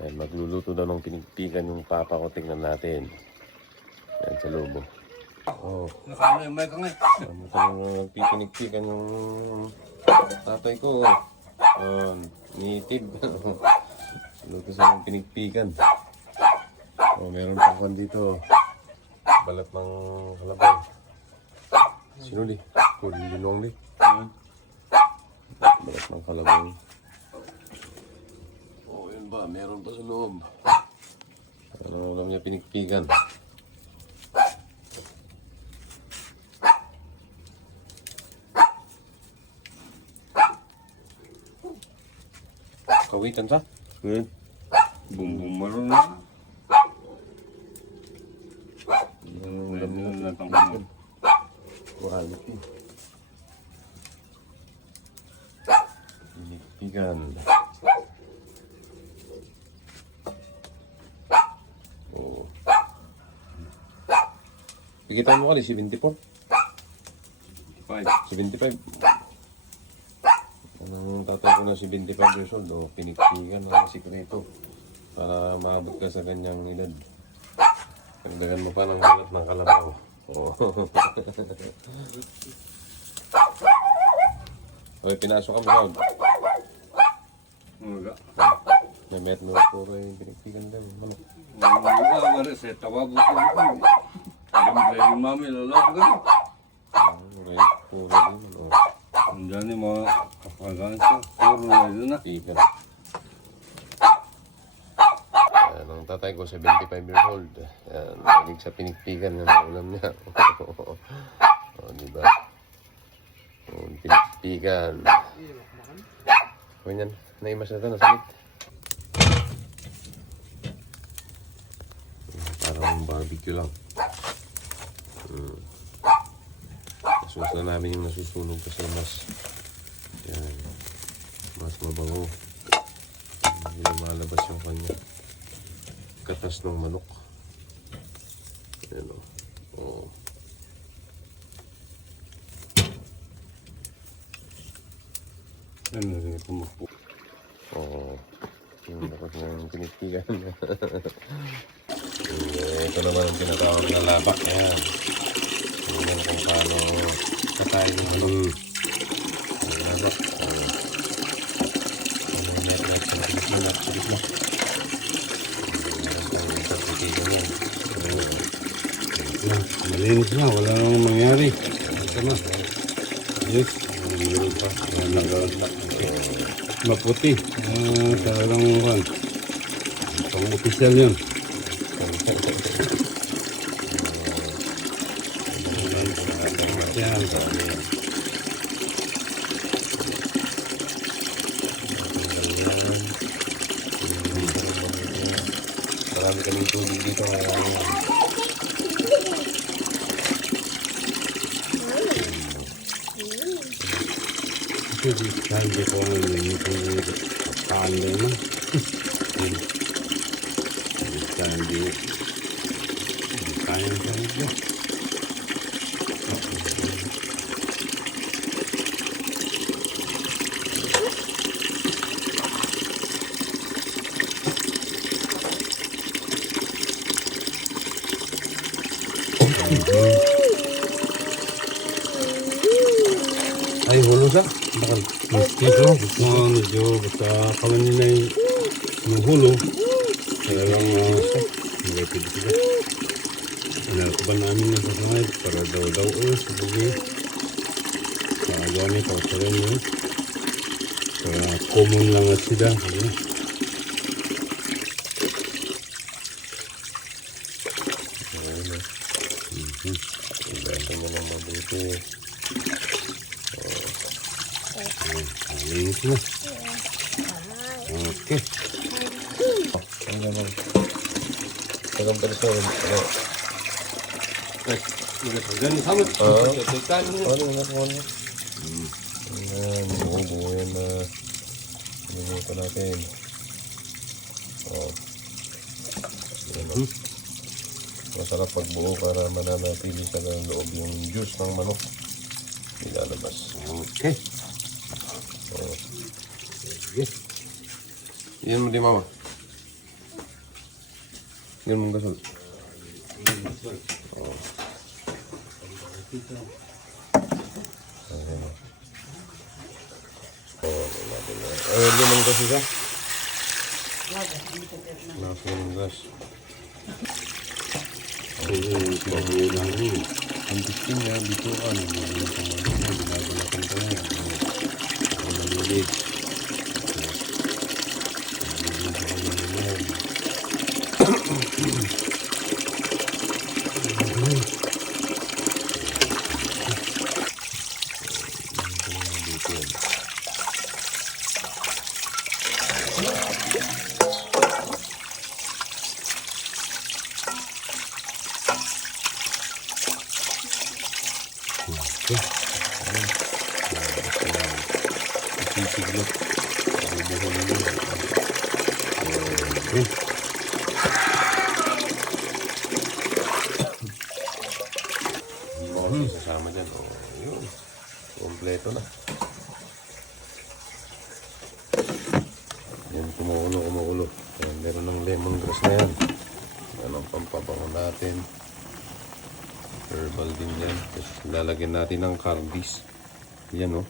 Ayan, magluluto daw ng pinigpigan yung papa ko. Tingnan natin. Ayan, sa lobo. Oh. Nakano yung mic nga. Ano kang pinigpigan yung tatay ko. Native. Luto sa ng pinigpigan. Oh, meron pa kwan dito. Balat ng kalabaw. Sinuli. Kuliluwang di. Balat ng kalabaw. Oh, yun ba? Meron pa sa loob. Ano alam niya pinigpigan? Kawitan sa? Bumbong maroon na. Yung alam nila Ano na itong pinigpigan. Quality. Pinigpigan. Oh. Pigitan mo ka 74? 75. Ang tatay ko na 75 years old, o pinigpigan ng sikreto para maabot ka sa kanyang edad. Pagdagan mo pa ng balat ng kalabaw. Oh. Okay, pinasok ka mo, Saud. Mga. Namet mo puro yung pinigpigan daw. Ano? Mga nga rin, tawag ko ko. Alam ko yung mami, lalaki ka. Puro din. Oh. Diyan yung mga kapagansa. Puro na yun na. Pigan. Ayan, ang tatay ko, 75 years old. Ayan, malig sa pinigpigan na ulam niya. O, diba? O, pinigpigan. Ganyan, naimas na ito, nasamit. Parang barbecue lang. Nasuwas na namin yung nasusunog kasi yan, mas mabango. Hindi lumalabas yung kanya katas ng manok. Ayan o. Oh. Ano rin pumakpo. Oo. Yung dapat ng pinigpigan. Ito naman ang tinatawag na labak. Ayan. Tingnan kung paano katayin yung ano. Ang labak. Ano yung net sa gitna na. Sa gitna. Meron tayong interpretation yan. Malinis na, wala nang mangyari. Ito na. Yes. Meron pa. Maputi. Talagang kan. Pang-official yun. Yan. Marami kaming tubig dito. Hindi ko ano yung kanda na. Hindi kaya sa ito. Ay, hulo siya. Bakal. Ito, medyo basta kawan nila yung hulo. Talagang negative sila. Inalakuban namin yung sasangay para daw sa bugi. Sa agami, kawasaran yun. Para common lang at sila. Ito mo lang mabuti. Linis na. Okay. Ano naman? Tagang person. Ganun sama. Ano naman? Ayan, buo yan na niluto natin. Ayan. Masarap pagbuo para mananatili sa loob yung juice ng manok. Ilalabas. Okay. Yan mo di mama. Yun mong gasol. Oh. Ayan. Oh, natin na. Limang gas isa. Limang gas. Ang gusto niya, dito ano, ginagalakan ko yan. Ang nalilig. Sisiglo. Bubuhulin nyo. Sasama dyan. Yun. Kompleto na. Yan, kumukulo. Ayan, meron ng lemongrass na yan. Yan ang pampabango natin. Herbal din yan. Tapos lalagyan natin ng cardis. Yan o.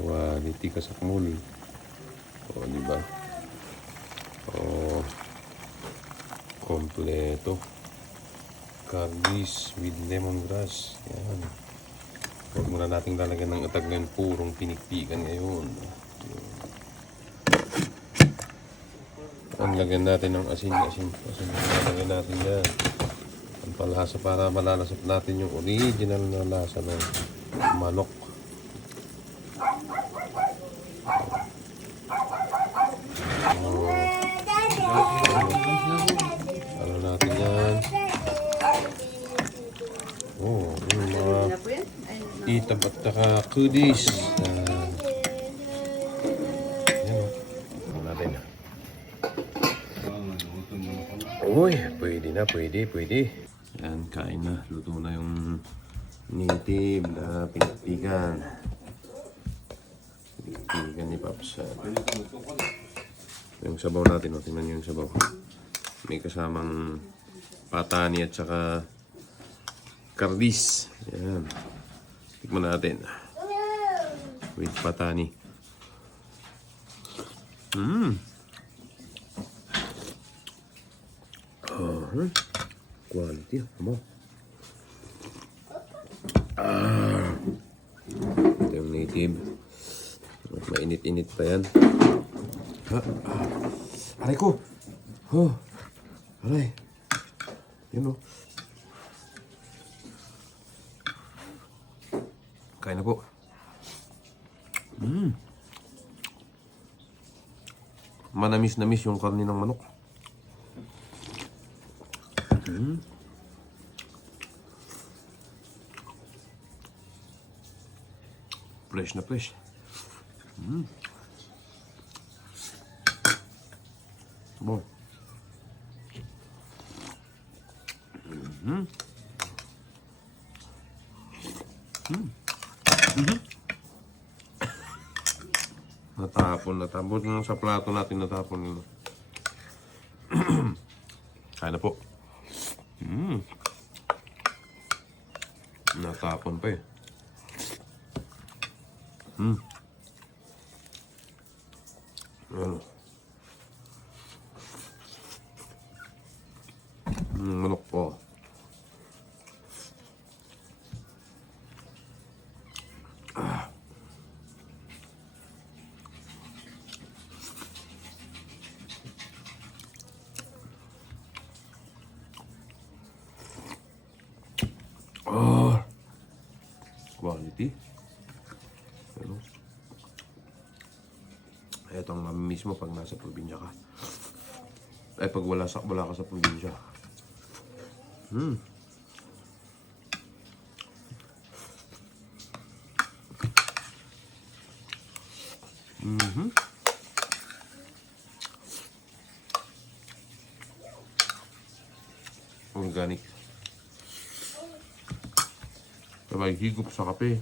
Quality kasakmul. O, diba? O, kompleto. Cardis with lemongrass. Yan. Huwag muna natin lalagyan ng atag ngayon. Purong pinikpikan ngayon. Ang lagyan natin ng asin. Lagyan natin yan. Ang palasa para malalasap natin yung original na lasa ng manok. Ano natin yan? Oh, yung mga itab at saka kudis. Yan. Ano natin? Uy, pwede. Yan, kain na. Luto na yung native na pinagpigan. Pinagpigan ni Paps. Yung sabaw natin, tingnan nyo yung sabaw. May kasamang patani at saka kardis. Yan. Tikman natin. With patani. Quality. Amo. Ito yung native. Mainit-init pa yan. Aray ko! Oh! Aray! Yun o. Kain na po. Manamis-namis yung karne ng manok. Fresh na fresh. Bom. Natapon yung sa plato natin, natapon yun. Kaya na po. Natapon pa eh. Ano? Manok po. Quality. Ano? Ito ang mamiss mo pag nasa probinsya ka. Ay, pag wala ka sa probinsya. Organic. Sabay higup sa kape.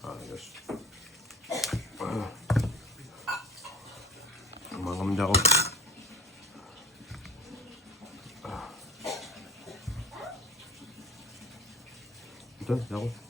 Ayos. kamda ko. Ito, ako.